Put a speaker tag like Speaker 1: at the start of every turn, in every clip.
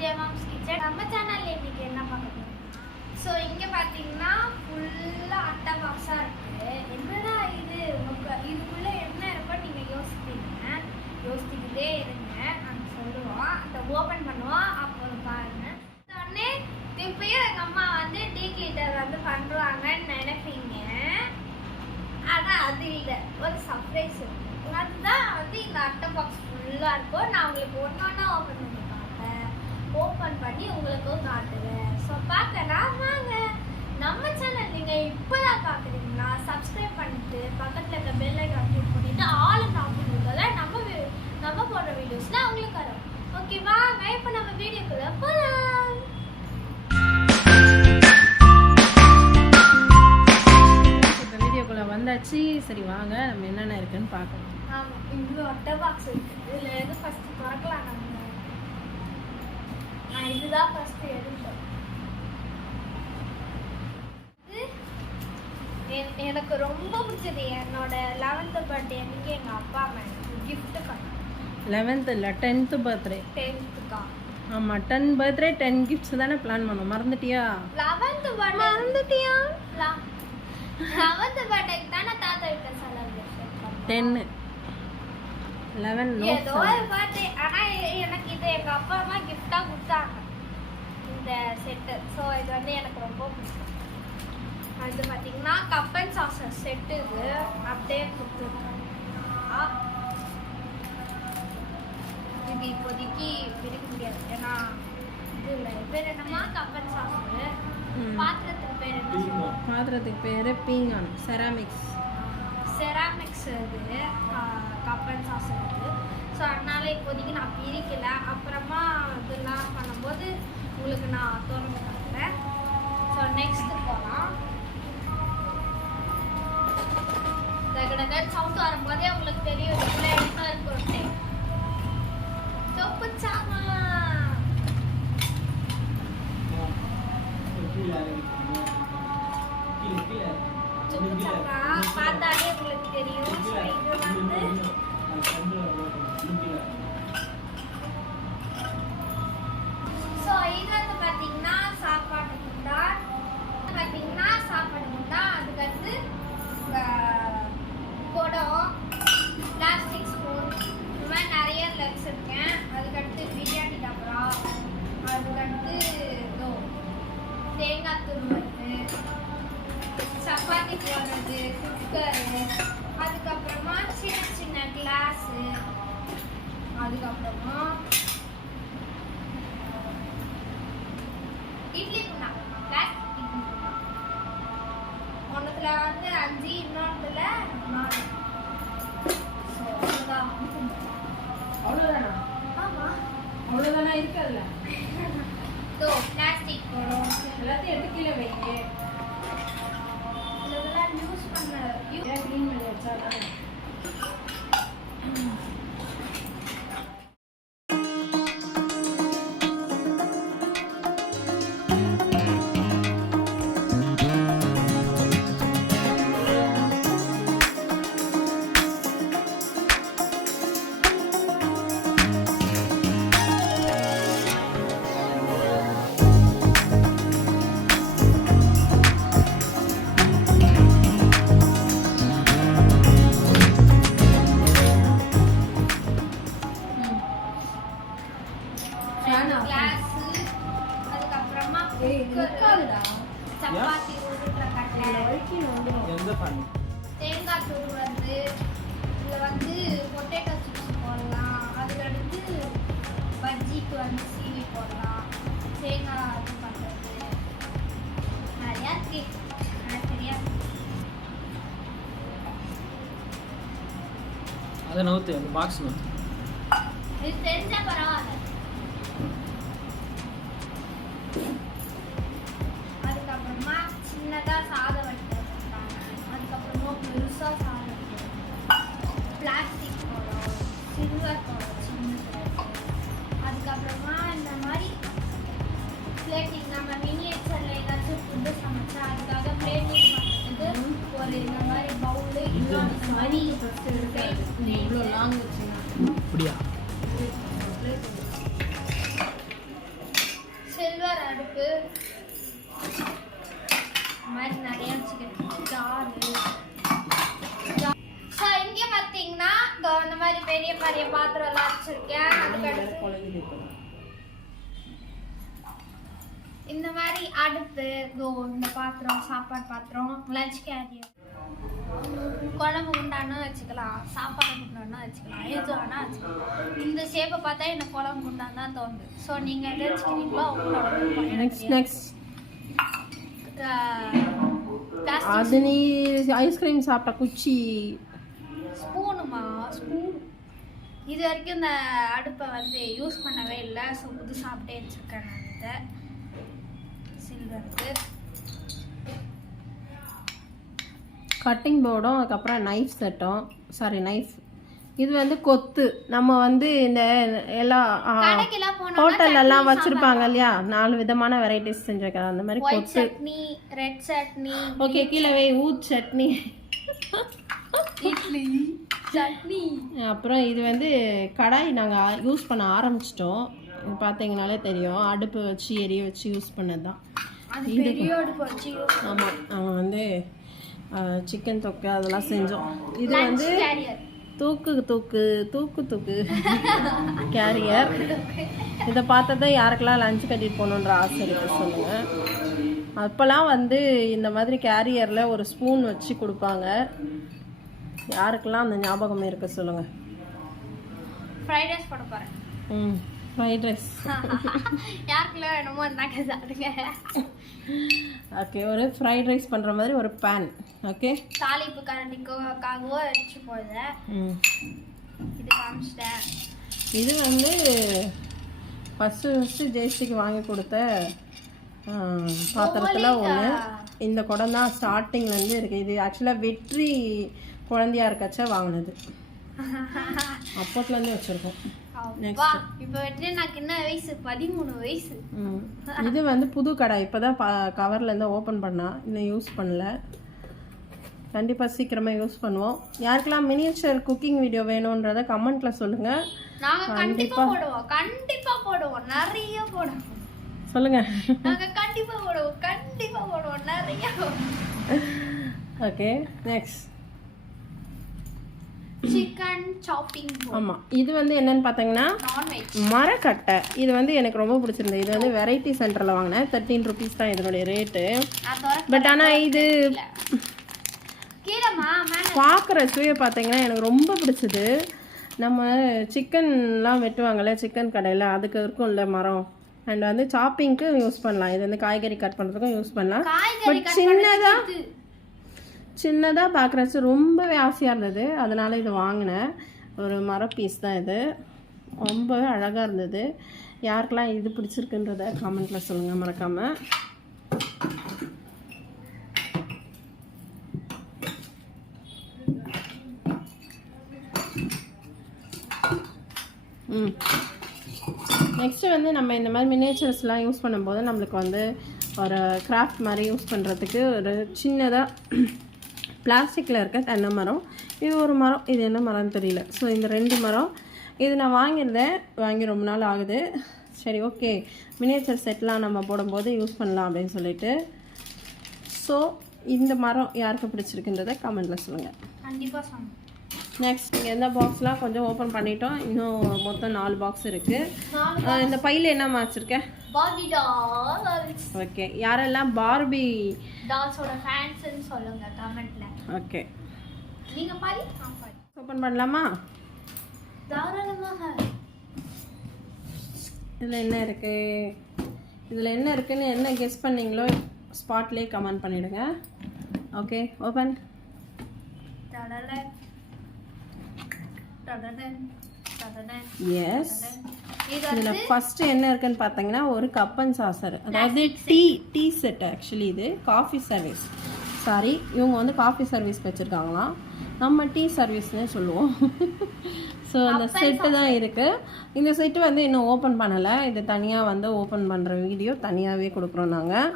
Speaker 1: ஜெயமாம்ஸ் kitchen நம்ம சேனல்ல இன்னைக்கு என்ன பார்க்க ஸோ இங்கே பார்த்தீங்கன்னா ஃபுல்லாக அட்டை பாக்ஸாக இருக்குது என்னடா இது? உங்களுக்கு இதுக்குள்ளே என்ன இருக்கோ நீங்கள் யோசிப்பீங்க. யோசிச்சுக்கிட்டே இருங்க. நாங்கள் சொல்லுவோம். அதை ஓப்பன் பண்ணுவோம். அப்போ பாருங்க. உடனே திருப்பியும் எங்கள் அம்மா வந்து டீ கிளீட்டர் வந்து பண்ணுவாங்கன்னு நினைப்பீங்க. ஆனால் அது இல்லை. ஒரு சர்ப்ரைஸ் இருக்கு அதுதான் வந்து இந்த அட்டை பாக்ஸ் ஃபுல்லாக இருக்கும். நான் உங்களுக்கு ஒன்று ஒன்றா ஓப்பன் பண்ணி ஓப்பன் பண்ணி உங்களுக்கும் காட்டுவேன் ஸோ பார்க்கலாம் வாங்க. நம்ம சேனல் நீங்கள் இப்போ தான் பார்க்குறீங்கன்னா சப்ஸ்கிரைப் பண்ணிட்டு பக்கத்தில் இருக்க பெல் ஐக்கான் கிளிக் பண்ணிட்டு ஆல் இருக்கல நம்ம நம்ம போடுற வீடியோஸ்லாம் உங்களுக்கு வரும் ஓகே வாங்க. இப்போ நம்ம வீடியோக்குள்ளே போகலாம்
Speaker 2: வந்தாச்சு. சரி வாங்க. நம்ம என்னென்ன இருக்குன்னு பார்க்கலாம்.
Speaker 1: ஆமாம் இவ்வளோ அட்டை பாக்ஸ் இருக்குது இதில் எது ஃபஸ்ட்டு திறக்கலாம் நம்ம? இதுதான் இது என்- எனக்கு ரொம்ப பிடிச்சது என்னோட லெவன்த்து பர்த்டே அன்னைக்கு எங்கள் அப்பா அம்மா எனக்கு
Speaker 2: லெவன்த்து இல்லை டென்த்து பர்த்டே
Speaker 1: டென்த்துக்கா
Speaker 2: ஆமாம் டென் பர்த்டே டென் கிஃப்ட்ஸ் தானே பிளான் பண்ணோம். மறந்துட்டியா?
Speaker 1: லெவன்த்து பர்த்டே மறந்துட்டியா? லெவன்த்து பர்த்டேக்கு தானே தாத்தா செலப்ரேஷன் பண்ணோம்
Speaker 2: டென்னு லெவன் நோ
Speaker 1: ஏதோ ஒரு பர்த்டே ஆனா எ- எனக்கு இது எங்க அப்பா அம்மா gift-ஆ கொடுத்தாங்க. இந்த செட்டு ஸோ இது வந்து எனக்கு ரொம்ப பிடிக்கும். அது பார்த்தீங்கன்னா கப் அண்ட் சாசர் செட்டு இது. அப்படியே கொடுத்துருக்காங்க. இது இப்போதைக்கு பிரிக்க முடியாது. ஏன்னா இது இல்லை. பேர் என்னமா கப் அண்ட் சாசர்
Speaker 2: ம்.
Speaker 1: பாத்திரத்துக்கு பேர் என்ன?
Speaker 2: பாத்திரத்துக்கு பேர் பீங்கான். செராமிக்ஸ்
Speaker 1: செராமிக்ஸ் இது. கப் அண்ட் ஸோ அதனால் இப்போதைக்கு நான் பிரிக்கலை. அப்புறமா இதெல்லாம் பண்ணும்போது உங்களுக்கு நான் திறந்து காட்டுறேன். ஸோ நெக்ஸ்ட் போகலாம் சவுண்ட் வரும்போதே உங்களுக்கு தெரியும். இதுல என்ன இருக்கு சொப்பு சாமான் போடுறது குக்கரு அதுக்கப்புறமா சின்ன சின்ன கிளாஸு அதுக்கப்புறமா இட்லி குண்டா. பிளாஸ்டிக் இட்லி குண்டா. ஒன்றுத்துல வந்து அஞ்சு இன்னொன்றுல நாலு. ஸோ அதுதான்
Speaker 2: அவ்வளோதானா
Speaker 1: ஆமாம்
Speaker 2: அவ்வளோதானா இருக்காதுல்ல
Speaker 1: பிளாஸ்டிக்
Speaker 2: எல்லாத்தையும் எடுத்து கீழே வைங்க.
Speaker 1: யூஸ் பண்ண.
Speaker 2: க்ளீன் பண்ணி வச்சா தானே ஃபேன்
Speaker 1: தேங்காய் தூள் வந்து இதில் வந்து பொட்டேட்டோ சிப்ஸ் போடலாம். அதில் அடுத்து பஜ்ஜிக்கு வந்து சீவி போடலாம். தேங்காய் இது பண்ணுறது நிறையா இருக்கு. எனக்கு தெரியாது
Speaker 3: அதை நவுத்து அந்த பாக்ஸ் நவுத்து.
Speaker 1: இது தெரிஞ்சா பரவாயில்ல. பெருசாக பிளாஸ்டிக் குடம் சில்வர் குடம் சின்ன அதுக்கப்புறமா இந்த மாதிரி பிளேட்டிங் நம்ம மினியேச்சரில் ஏதாச்சும் ஃபுட்டு சமைச்சா அதுக்காக பிளேட்டிங் பண்ணுறதுக்கு ஒரு இந்த மாதிரி பவுலு இன்னும் இந்த மாதிரி
Speaker 2: இவ்வளோ லாங் வச்சுன்னா
Speaker 3: அப்படியா
Speaker 1: அடுப்பு இந்த மாதிரி நிறைய வச்சுக்கிட்டு ஜாரு ஸோ இங்கே பார்த்தீங்கன்னா இந்த மாதிரி பெரிய பெரிய பாத்திரம் எல்லாம் வச்சிருக்கேன் இந்த மாதிரி அடுப்பு இதோ இந்த பாத்திரம் சாப்பாடு பாத்திரம் லஞ்ச் கேரியர் குழம்பு குண்டானும் வச்சுக்கலாம் சாப்பாடு குண்டானும் வச்சுக்கலாம். எது வேணா வச்சுக்கலாம். இந்த ஷேப்பை பார்த்தா எனக்கு குழம்பு குண்டான் தான் தோணுது. ஸோ நீங்கள் எதை வச்சுக்கிறீங்களோ
Speaker 2: நெக்ஸ்ட் நெக்ஸ்ட் அது நீ ஐஸ்கிரீம் சாப்பிட்ட குச்சி.
Speaker 1: ஸ்பூனுமா ஸ்பூன் இது வரைக்கும் இந்த அடுப்பை வந்து யூஸ் பண்ணவே இல்லை. ஸோ புதுசாக அப்படியே வச்சுருக்கேன் நான் இதை. சில்வருக்கு
Speaker 2: கட்டிங் போர்டும் அதுக்கப்புறம் நைஃப் செட்டும் சாரி நைஃப் இது வந்து கொத்து. நம்ம வந்து இந்த எல்லா ஹோட்டல் எல்லாம் வச்சிருப்பாங்க இல்லையா? நாலு விதமான வெரைட்டிஸ் செஞ்சிருக்காங்க அந்த மாதிரி கொத்து.
Speaker 1: சட்னி ரெட் சட்னி
Speaker 2: ஓகே கீழே ஊத் சட்னி.
Speaker 1: இட்லி சட்னி.
Speaker 2: அப்புறம் இது வந்து கடாய் நாங்கள் யூஸ் பண்ண ஆரம்பிச்சிட்டோம். பார்த்தீங்கனாலே தெரியும். அடுப்பு வச்சு எரிய வச்சு யூஸ் பண்ணது தான் ஆமாம் நாங்கள் வந்து சிக்கன் தொக்கு அதெல்லாம் செஞ்சோம். இது வந்து தூக்கு தூக்கு தூக்கு தூக்கு. கேரியர் இதை பார்த்தா யாருக்கெல்லாம் லஞ்ச் கட்டிட்டு போகணுன்ற ஆசை இருக்கு சொல்லுங்க. அப்போல்லாம் வந்து இந்த மாதிரி கேரியரில் ஒரு ஸ்பூன் வச்சு கொடுப்பாங்க. யாருக்கெல்லாம் அந்த ஞாபகம் இருக்கு சொல்லுங்க.
Speaker 1: ஃப்ரைட் ரைஸ் போட போகிறேன்
Speaker 2: ம். ஃப்ரைட் ரைஸ்
Speaker 1: யாருக்குள்ள வேணுமோ இருந்தாங்க சாப்பிடுங்க
Speaker 2: ஓகே ஒரு ஃப்ரைட் ரைஸ் பண்ணுற மாதிரி ஒரு பேன் ஓகே
Speaker 1: தாளிப்பு கரண்டிக்காகவோ வச்சு போகுது
Speaker 2: ம்.
Speaker 1: இது காமிச்சிட்டேன்.
Speaker 2: இது வந்து ஃபஸ்ட்டு ஃபஸ்ட்டு ஜெயஸ்ரீக்கு வாங்கி கொடுத்த பாத்திரத்தில் ஒன்று இந்த குடம் தான் ஸ்டார்டிங்லேருந்து இருக்குது இது ஆக்சுவலாக வெற்றி குழந்தையா இருக்கச்ச வாங்கினது. அப்போத்துலேருந்து வச்சுருக்கோம்.
Speaker 1: அப்பா இப்போ வெற்றி எனக்கு என்ன வயசு? பதிமூணு வயசு.
Speaker 2: இது வந்து புது கடை. இப்போ தான் கவர்லேருந்து ஓப்பன் பண்ணா. இன்னும் யூஸ் பண்ணல. கண்டிப்பாக சீக்கிரமாக யூஸ் பண்ணுவோம். யாருக்கெல்லாம் மினியேச்சர் குக்கிங் வீடியோ வேணுன்றதை கமெண்ட்டில் சொல்லுங்கள்
Speaker 1: நாங்க கண்டிப்பா போடுவோம். கண்டிப்பா போடுவோம். நிறைய போடுவோம்.
Speaker 2: சொல்லுங்கள்
Speaker 1: நாங்க கண்டிப்பா போடுவோம். கண்டிப்பா போடுவோம். நிறைய
Speaker 2: ஓகே நெக்ஸ்ட்
Speaker 1: சிக்கன் சாப்பிங்
Speaker 2: ஆமாம் இது வந்து என்னன்னு பார்த்தீங்கன்னா மரக்கட்டை. இது வந்து எனக்கு ரொம்ப பிடிச்சிருந்தது. இது வந்து வெரைட்டி சென்டரில் வாங்கினேன். தேர்ட்டீன் ருபீஸ் தான் இதனுடைய ரேட்டு பட் ஆனால் இது பார்க்குற சுவையை பார்த்தீங்கன்னா எனக்கு ரொம்ப பிடிச்சது. நம்ம சிக்கன்லாம் வெட்டுவாங்கல்ல சிக்கன் கடையில் அதுக்கு இருக்கும்ல மரம். அண்ட் வந்து சாப்பிங்க்கு யூஸ் பண்ணலாம். இது வந்து காய்கறி கட் பண்ணுறதுக்கும் யூஸ் பண்ணலாம். பட் சின்னதாக சின்னதாக பார்க்குறச்சு ரொம்பவே ஆசையாக இருந்தது. அதனால் இது வாங்கினேன். ஒரு மர பீஸ் தான் இது. ரொம்பவே அழகாக இருந்தது. யாருக்கெல்லாம் இது பிடிச்சிருக்குன்றத காமெண்ட்டில் சொல்லுங்கள் மறக்காமல் ம். நெக்ஸ்ட்டு வந்து நம்ம இந்த மாதிரி மினேச்சர்ஸ்லாம் யூஸ் பண்ணும்போது நம்மளுக்கு வந்து ஒரு கிராஃப்ட் மாதிரி யூஸ் பண்ணுறதுக்கு ஒரு சின்னதாக பிளாஸ்டிக்கில் இருக்க தென்னை மரம். இது ஒரு மரம் இது என்ன மரம்னு தெரியல. ஸோ இந்த ரெண்டு மரம். இது நான் வாங்கியிருந்தேன். வாங்கி ரொம்ப நாள் ஆகுது. சரி ஓகே மினேச்சர் செட்லாம் நம்ம போடும்போது யூஸ் பண்ணலாம் அப்படின்னு சொல்லிட்டு. ஸோ இந்த மரம் யாருக்கு பிடிச்சிருக்குன்றதை கமெண்ட்டில் சொல்லுங்கள்
Speaker 1: கண்டிப்பாக சொல்லுங்கள்
Speaker 2: நெக்ஸ்ட் இங்கே எந்த பாக்ஸ்லாம் கொஞ்சம் ஓப்பன் பண்ணிட்டோம். இன்னும் மொத்தம் நாலு பாக்ஸ் இருக்குது இந்த பையில் என்னம்மா வச்சுருக்கேன் ஓகே யாரெல்லாம் பார்பி
Speaker 1: டால்ஸோட ஃபேன்ஸ்னு சொல்லுங்க கமெண்ட்ல
Speaker 2: ஓகே
Speaker 1: நீங்க
Speaker 2: ஓப்பன் பண்ணலாமா?
Speaker 1: தாராளமாக.
Speaker 2: இதில் என்ன இருக்குது இதில் என்ன இருக்குன்னு என்ன கெஸ் பண்ணீங்களோ ஸ்பாட்லேயே கமெண்ட் பண்ணிவிடுங்க ஓகே ஓப்பன் எஸ்
Speaker 1: இது
Speaker 2: இதில் ஃபஸ்ட்டு என்ன இருக்குன்னு பார்த்தீங்கன்னா ஒரு கப் அண்ட் சாசர் அதாவது டீ டீ செட் ஆக்சுவலி இது. காஃபி சர்வீஸ் சாரி இவங்க வந்து காஃபி சர்வீஸ்க்கு வச்சுருக்காங்களாம் நம்ம டீ சர்வீஸ்னே சொல்லுவோம். ஸோ அந்த செட்டு தான் இருக்குது இந்த செட்டு வந்து இன்னும் ஓப்பன் பண்ணலை. இது தனியாக வந்து ஓப்பன் பண்ணுற வீடியோ தனியாகவே கொடுக்குறோம் நாங்கள்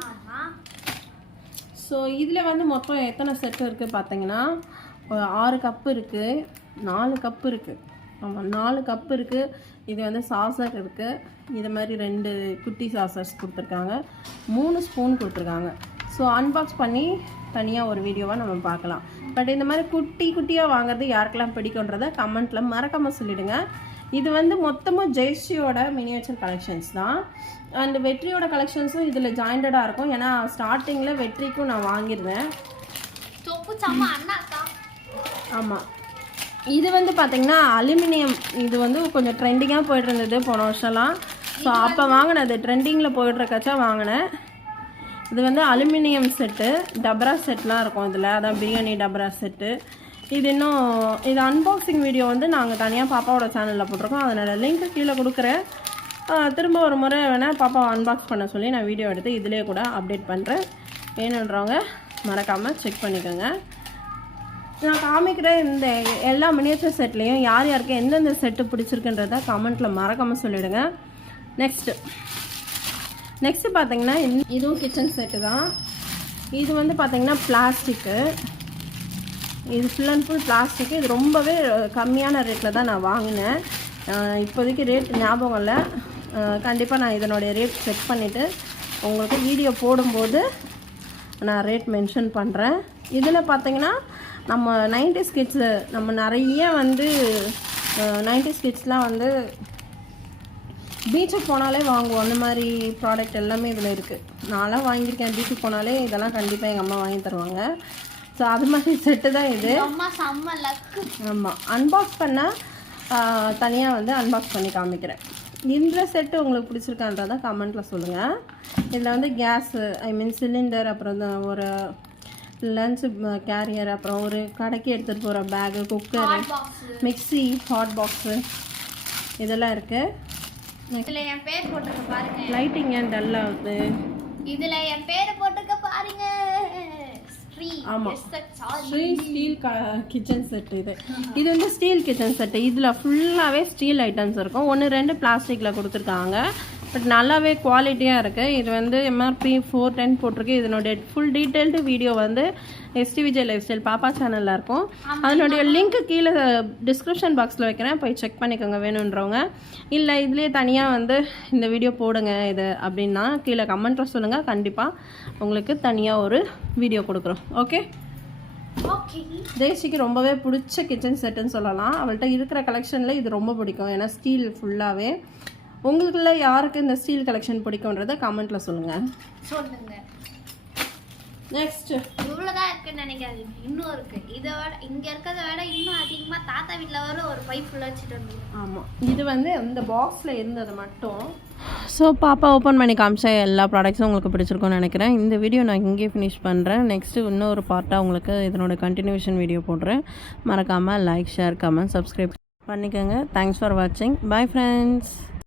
Speaker 2: ஸோ இதில் வந்து மொத்தம் எத்தனை செட்டு இருக்குது பார்த்தீங்கன்னா ஆறு கப்பு இருக்குது நாலு கப்பு இருக்குது ஆமாம் நாலு கப்பு இருக்குது இது வந்து சாசர் இருக்குது இது மாதிரி ரெண்டு குட்டி சாசர்ஸ் கொடுத்துருக்காங்க. மூணு ஸ்பூன் கொடுத்துருக்காங்க. ஸோ அன்பாக்ஸ் பண்ணி தனியாக ஒரு வீடியோவாக நம்ம பார்க்கலாம். பட் இந்த மாதிரி குட்டி குட்டியாக வாங்குறது யாருக்கெல்லாம் பிடிக்குன்றதை கமெண்ட்டில் மறக்காமல் சொல்லிவிடுங்க இது வந்து மொத்தமாக ஜெய்ஸ்ரீயோட மினியேச்சர் கலெக்ஷன்ஸ் தான். அண்ட் வெற்றியோட கலெக்ஷன்ஸும் இதில் ஜாயிண்டடாக இருக்கும். ஏன்னா ஸ்டார்டிங்கில் வெற்றிக்கும் நான் வாங்கியிருந்தேன். ஆமாம் இது வந்து பார்த்தீங்கன்னா அலுமினியம். இது வந்து கொஞ்சம் ட்ரெண்டிங்காக போயிட்டு இருந்தது போன வருஷம்லாம். ஸோ அப்போ வாங்கினது ட்ரெண்டிங்கில் போயிட்டுருக்கச்சா வாங்கினேன். இது வந்து அலுமினியம் செட்டு டப்ரா செட்லாம் இருக்கும் இதில். அதான் பிரியாணி டப்ரா செட்டு இது இன்னும் இது அன்பாக்சிங் வீடியோ வந்து நாங்கள் தனியாக பாப்பாவோட சேனலில் போட்டிருக்கோம். அதனால் லிங்க்கு கீழே கொடுக்குறேன். திரும்ப ஒரு முறை வேணால் பாப்பாவை அன்பாக்ஸ் பண்ண சொல்லி நான் வீடியோ எடுத்து இதிலே கூட அப்டேட் பண்ணுறேன் வேணுன்றவங்க மறக்காமல் செக் பண்ணிக்கோங்க. நான் காமிக்கிற இந்த எல்லா மினியேச்சர் செட்லேயும் யார் யாருக்கு எந்தெந்த செட்டு பிடிச்சிருக்குன்றத கமெண்ட்டில் மறக்காமல் சொல்லிவிடுங்க நெக்ஸ்ட்டு நெக்ஸ்ட்டு பார்த்தீங்கன்னா இதுவும் கிச்சன் செட்டு தான். இது வந்து பார்த்திங்கன்னா பிளாஸ்டிக்கு இது ஃபுல் அண்ட் ஃபுல் பிளாஸ்டிக்கு இது ரொம்பவே கம்மியான ரேட்டில் தான் நான் வாங்கினேன். இப்போதைக்கு ரேட் ஞாபகம் இல்லை. கண்டிப்பாக நான் இதனுடைய ரேட் செக் பண்ணிவிட்டு உங்களுக்கு வீடியோ போடும்போது நான் ரேட் மென்ஷன் பண்ணுறேன் இதில் பார்த்தீங்கன்னா நம்ம நைன்டி ஸ்கிட்ஸு நம்ம நிறைய வந்து நைன்டி ஸ்கிட்ஸ்லாம் வந்து பீச்சுக்கு போனாலே வாங்குவோம். அந்த மாதிரி ப்ராடக்ட் எல்லாமே இதில் இருக்குது நான்லாம் வாங்கியிருக்கேன். பீச்சுக்கு போனாலே இதெல்லாம் கண்டிப்பாக எங்கள் அம்மா வாங்கி தருவாங்க. ஸோ அது மாதிரி செட்டு தான் இது. ஆமாம் அன்பாக்ஸ் பண்ணால் தனியாக வந்து அன்பாக்ஸ் பண்ணி காமிக்கிறேன். இந்த செட்டு உங்களுக்கு பிடிச்சிருக்கான்றதை கமெண்ட்டில் சொல்லுங்கள் இதில் வந்து கேஸு ஐ மீன் சிலிண்டர் அப்புறம் ஒரு லஞ்ச் கேரியர் அப்புறம் ஒரு கடைக்கு எடுத்துகிட்டு போகிற bag cooker mixie hot box இதெல்லாம் இருக்குது
Speaker 1: இதுல என் பேர் போட்டிருக்க பாருங்க.
Speaker 2: லைட்டிங் ஏன் டல் ஆகுது
Speaker 1: இதுல என் பேர் போட்டிருக்க பாருங்க. ஸ்ரீ
Speaker 2: ஆமா.
Speaker 1: S H R
Speaker 2: Sri steel kitchen set இது. இது வந்து ஸ்டீல் கிச்சன் செட்டு இதில் ஃபுல்லாகவே ஸ்டீல் ஐட்டம்ஸ் இருக்கும். ஒன்று ரெண்டு பிளாஸ்டிக்கில் கொடுத்துருக்காங்க. பட் நல்லாவே குவாலிட்டியாக இருக்குது இது வந்து எம்ஆர்பி ஃபோர் டென் போட்டிருக்கு. இதனுடைய ஃபுல் டீட்டெயில்டு வீடியோ வந்து எஸ்டி விஜய் லைஃப் ஸ்டைல் பாப்பா சேனலில் இருக்கும். அதனுடைய லிங்க் கீழே டிஸ்கிரிப்ஷன் பாக்ஸில் வைக்கிறேன். போய் செக் பண்ணிக்கோங்க. வேணுன்றவங்க. இல்லை இதுலேயே தனியாக வந்து இந்த வீடியோ போடுங்க இது அப்படின்னா கீழே கமெண்ட்டில் சொல்லுங்கள் கண்டிப்பாக உங்களுக்கு தனியாக ஒரு வீடியோ கொடுக்குறோம். ஓகே தேசிக்கு ரொம்பவே பிடிச்ச கிச்சன் செட்டுன்னு சொல்லலாம். அவள்கிட்ட இருக்கிற கலெக்ஷனில் இது ரொம்ப பிடிக்கும். ஏன்னா ஸ்டீல் ஃபுல்லாகவே உங்களுக்குள்ள யாருக்கு இந்த ஸ்டீல் கலெக்ஷன் பிடிக்குன்றதை கமெண்ட்டில் சொல்லுங்கள்
Speaker 1: சொல்லுங்க.
Speaker 2: நெக்ஸ்ட்
Speaker 1: இவ்வளவுதான் இருக்குன்னு நினைக்காதீங்க. இன்னும் இருக்கு. இதை விட இங்க இருக்கிறத விட இன்னும் அதிகமா தாத்தா வீட்ல வர ஒரு பைப் வச்சுட்டு வந்துருவோம்
Speaker 2: ஆமாம் இது வந்து இந்த பாக்ஸில் இருந்தது மட்டும். ஸோ பாப்பா ஓப்பன் பண்ணி காமிச்ச எல்லா ப்ராடக்ட்ஸும் உங்களுக்கு பிடிச்சிருக்கும்னு நினைக்கிறேன். இந்த வீடியோ நான் இங்கேயே ஃபினிஷ் பண்ணுறேன் நெக்ஸ்ட்டு இன்னொரு பார்ட்டாக உங்களுக்கு இதனோட கண்டினியூஷன் வீடியோ போடுறேன். மறக்காமல் லைக் ஷேர் கமெண்ட் சப்ஸ்கிரைப் பண்ணிக்கோங்க. தேங்க்ஸ் ஃபார் வாட்சிங் பை ஃப்ரெண்ட்ஸ்